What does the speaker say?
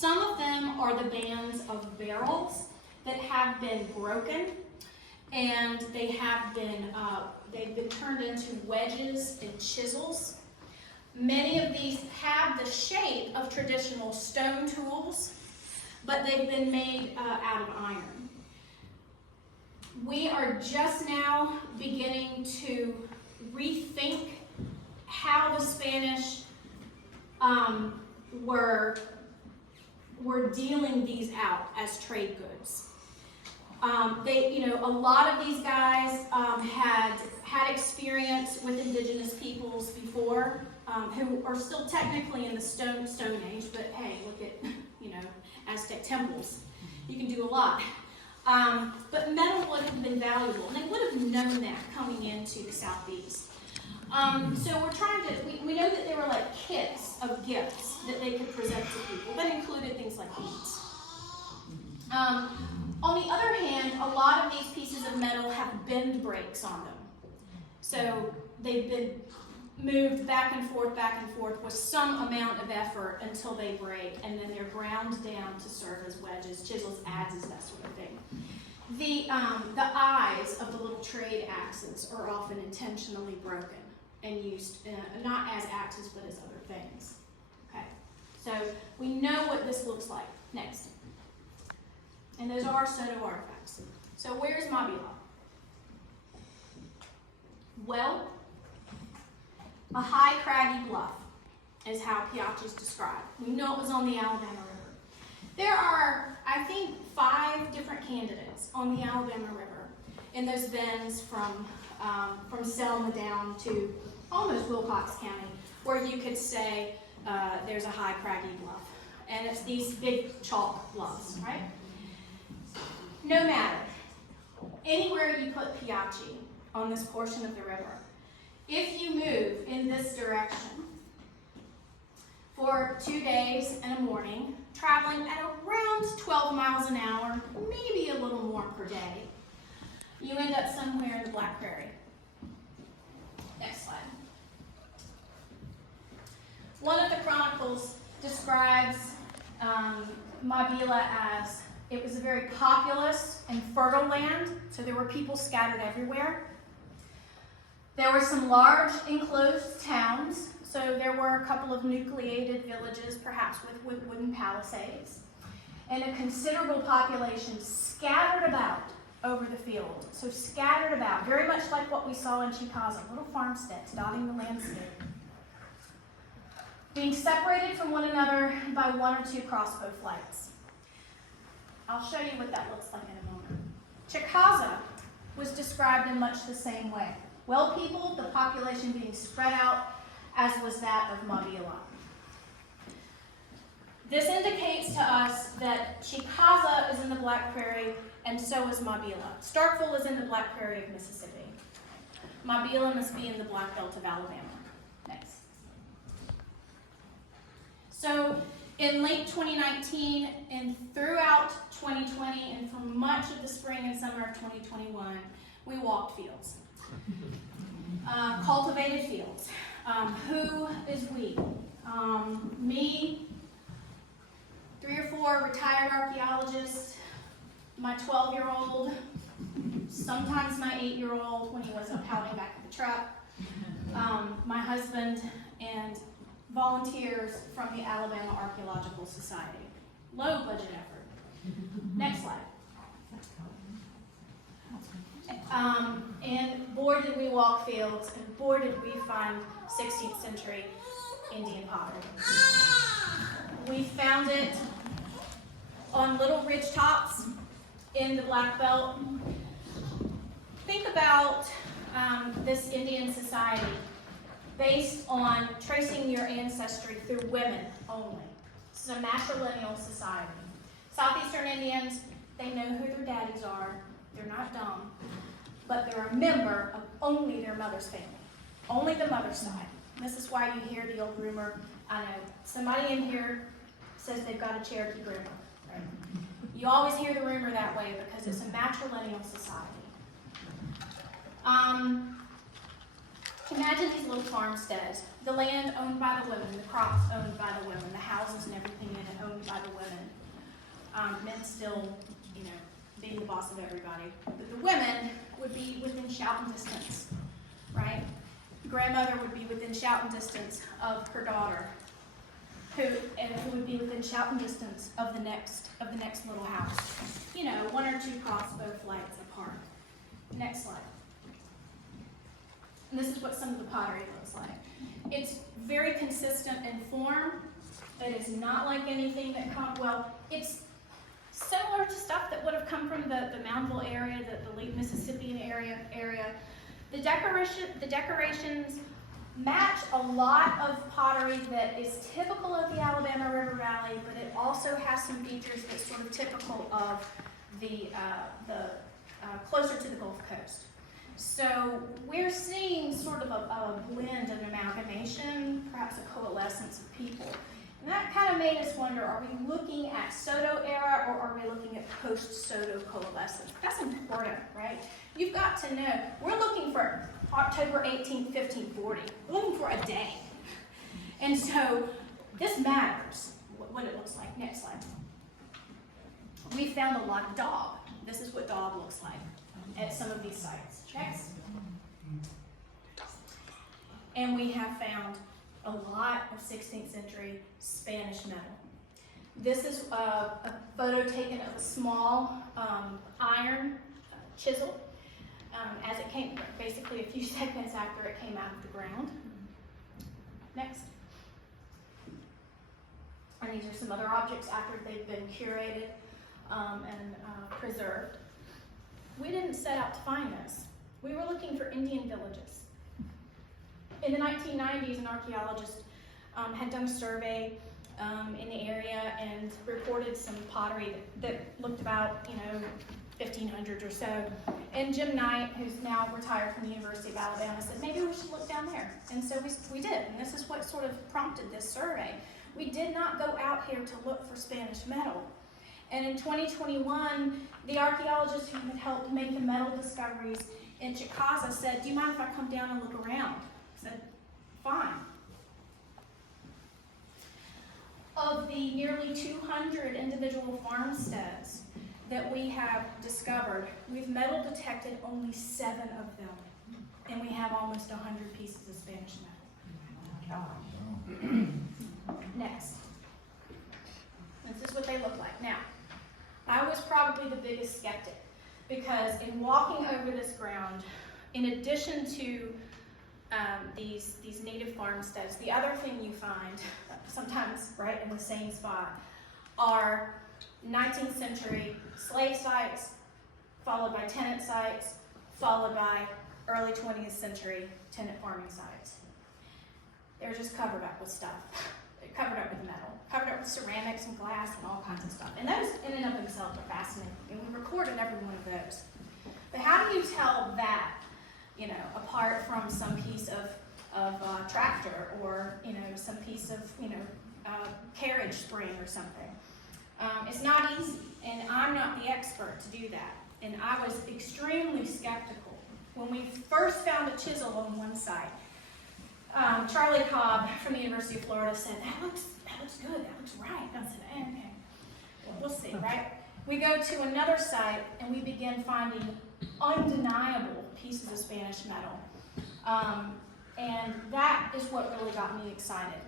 Some of them are the bands of barrels that have been broken, and they've been turned into wedges and chisels. Many of these have the shape of traditional stone tools, but they've been made out of iron. We are just now beginning to rethink how the Spanish were dealing these out as trade goods. A lot of these guys had experience with indigenous peoples before, who are still technically in the Stone Age, but hey, look at, Aztec temples. You can do a lot. But metal would have been valuable, and they would have known that coming into the Southeast. So we're trying to, we know that there were like kits of gifts that they could present to people that included things like beads. On the other hand, a lot of these pieces of metal have bend breaks on them. So they've been moved back and forth with some amount of effort until they break, and then they're ground down to serve as wedges, chisels, adzes, that sort of thing. The eyes of the little trade axes are often intentionally broken and used not as axes but as other things. Okay, so we know what this looks like. Next. And those are Soto artifacts. So where's Maubila? Well, a high craggy bluff is how Piachi is described. We know it was on the Alabama River. There are, I think, 5 different candidates on the Alabama River in those bends from Selma down to almost Wilcox County, where you could say there's a high craggy bluff. And it's these big chalk bluffs, right? No matter, anywhere you put Piachi on this portion of the river, if you move in this direction for 2 days and a morning, traveling at around 12 miles an hour, maybe a little more per day, you end up somewhere in the Black Prairie. Next slide. One of the chronicles describes Maubila as it was a very populous and fertile land, so there were people scattered everywhere. There were some large enclosed towns, so there were a couple of nucleated villages, perhaps with wooden palisades, and a considerable population scattered about over the field. So scattered about, very much like what we saw in Chickasaw, little farmsteads dotting the landscape. Being separated from one another by 1 or 2 crossbow flights. I'll show you what that looks like in a moment. Chickasaw was described in much the same way. Well-peopled, the population being spread out, as was that of Maubila. This indicates to us that Chickasaw is in the Black Prairie, and so is Maubila. Starkville is in the Black Prairie of Mississippi. Maubila must be in the Black Belt of Alabama. Next. So, in late 2019 and throughout 2020 and for much of the spring and summer of 2021, we walked fields. Cultivated fields. Who is we? Me, 3 or 4 retired archaeologists, my 12-year-old, sometimes my 8-year-old when he wasn't pouting back at the truck, my husband, and volunteers from the Alabama Archaeological Society. Low budget effort. Next slide. And boy did we walk fields, and boy did we find 16th century Indian pottery. We found it on little ridge tops in the Black Belt. Think about this Indian society based on tracing your ancestry through women only. This is a matrilineal society. Southeastern Indians, they know who their daddies are. They're not dumb, but they're a member of only their mother's family, only the mother's side. And this is why you hear the old rumor. I know somebody in here says they've got a Cherokee grandma. Right? You always hear the rumor that way because it's a matrilineal society. Imagine these little farmsteads, the land owned by the women, the crops owned by the women, the houses and everything in it owned by the women. men still, being the boss of everybody. But the women would be within shouting distance, right? Grandmother would be within shouting distance of her daughter, who would be within shouting distance of the next little house. 1 or 2 crossbow flights apart. Next slide. And this is what some of the pottery looks like. It's very consistent in form. It is not like anything that it's similar to stuff that would have come from the Moundville area, the late Mississippian area. The decorations match a lot of pottery that is typical of the Alabama River Valley, but it also has some features that's sort of typical of the closer to the Gulf Coast. So we're seeing sort of a blend, an amalgamation, perhaps a coalescence of people. And that kind of made us wonder, are we looking at Soto era or are we looking at post-Soto coalescence? That's important, right? You've got to know, we're looking for October 18th, 1540. We're looking for a day. And so this matters, what it looks like. Next slide. We found a lot of daub. This is what daub looks like at some of these sites. Next. And we have found a lot of 16th century Spanish metal. This is a photo taken of a small iron chisel as it came, basically a few seconds after it came out of the ground. Next. And these are some other objects after they've been curated and preserved. We didn't set out to find this. We were looking for Indian villages. In the 1990s, an archaeologist had done a survey in the area and reported some pottery that looked about, 1500 or so. And Jim Knight, who's now retired from the University of Alabama, said, maybe we should look down there. And so we did, and this is what sort of prompted this survey. We did not go out here to look for Spanish metal. And in 2021, the archaeologist who had helped make the metal discoveries in Chickasaw said, do you mind if I come down and look around? I said, fine. Of the nearly 200 individual farmsteads that we have discovered, we've metal detected only 7 of them. And we have almost 100 pieces of Spanish metal. Next. This is what they look like. Now, I was probably the biggest skeptic because in walking over this ground, in addition to these native farmsteads, the other thing you find, sometimes right in the same spot, are 19th century slave sites, followed by tenant sites, followed by early 20th century tenant farming sites. They're just covered up with stuff. They're covered up with metal, covered up with ceramics and glass and all kinds of stuff. And those in and of themselves are fascinating. And we recorded every one of those. But how do you tell that, apart from some piece of tractor or, some piece of, carriage spring or something? It's not easy, and I'm not the expert to do that. And I was extremely skeptical. When we first found a chisel on one site, Charlie Cobb from the University of Florida said, that looks good, that looks right. I said, okay, well, we'll see, right? We go to another site and we begin finding undeniable pieces of Spanish metal. And that is what really got me excited.